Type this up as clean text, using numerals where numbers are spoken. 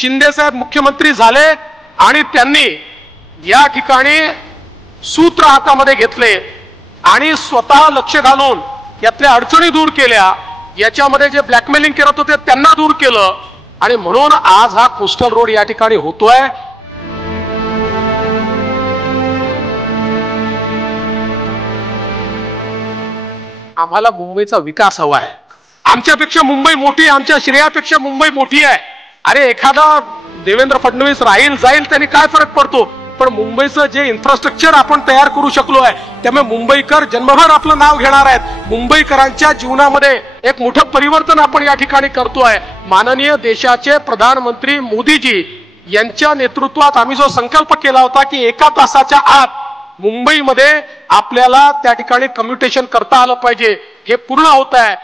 शिंदे साहेब मुख्यमंत्री झाले आणि त्यांनी या ठिकाणी सूत्र हातामध्ये घेतले आणि स्वतः लक्ष घालून यातल्या अडचणी दूर केल्या, याच्यामध्ये जे ब्लॅकमेलिंग करत होते त्यांना दूर केलं आणि म्हणून आज हा कोस्टल रोड या ठिकाणी होतोय। आम्हाला मुंबईचा विकास हवा आहे, आमच्यापेक्षा मुंबई मोठी आहे, आमच्या श्रेयापेक्षा मुंबई मोठी आहे। अरे एखादा देवेंद्र फडणवीस राहील जाईल त्यांनी काय फरक पडतो, पण मुंबईचं जे इन्फ्रास्ट्रक्चर आपण तयार करू शकलो आहे त्यामुळे मुंबईकर जन्मभर आपलं नाव घेणार आहेत। मुंबईकरांच्या जीवनामध्ये एक मोठं परिवर्तन आपण या ठिकाणी करतोय। माननीय देशाचे प्रधानमंत्री मोदीजी यांच्या नेतृत्वात आम्ही जो संकल्प केला होता की 1 तासाच्या आत मुंबईमध्ये आपल्याला त्या ठिकाणी कम्युटेशन करता आलं पाहिजे, हे पूर्ण होत आहे।